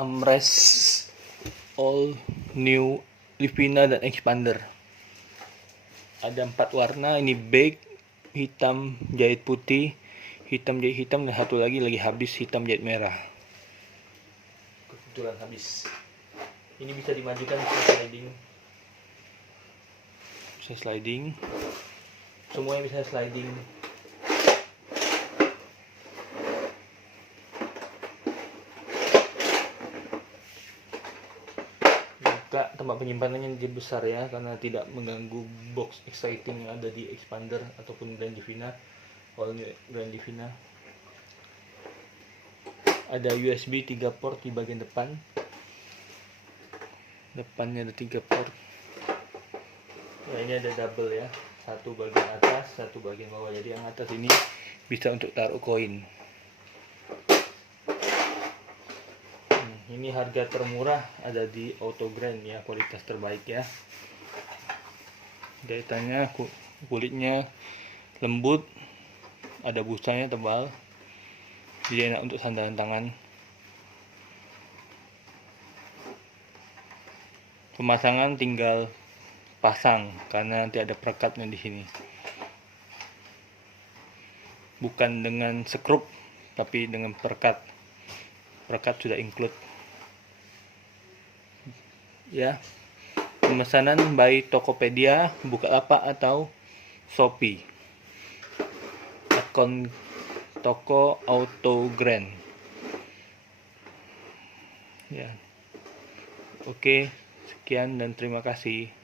armrest all new Livina dan expander. Ada 4 warna, ini beige, hitam jahit putih, hitam jahit hitam, dan satu lagi habis hitam jahit merah. Kebetulan habis. Ini bisa dimajukan, bisa sliding, semuanya bisa sliding. Juga tempat penyimpanannya lebih besar ya, karena tidak mengganggu box exciting yang ada di expander ataupun Grand Livina. All new Grand Livina. Ada USB 3 port di bagian depan. Depannya ada 3 port. Nah, ini ada double ya, satu bagian atas, satu bagian bawah. Jadi yang atas ini bisa untuk taruh koin. Ini harga termurah ada di Autogrand ya, kualitas terbaik ya. Jahitannya kulitnya lembut, ada busanya tebal, jadi enak untuk sandaran tangan. Pemasangan tinggal pasang karena nanti ada perekatnya di sini. Bukan dengan skrup tapi dengan perekat. Perekat sudah include. Ya. Pemesanan by Tokopedia, Bukalapak atau Shopee. Akun toko Autogrand. Ya. Oke, sekian dan terima kasih.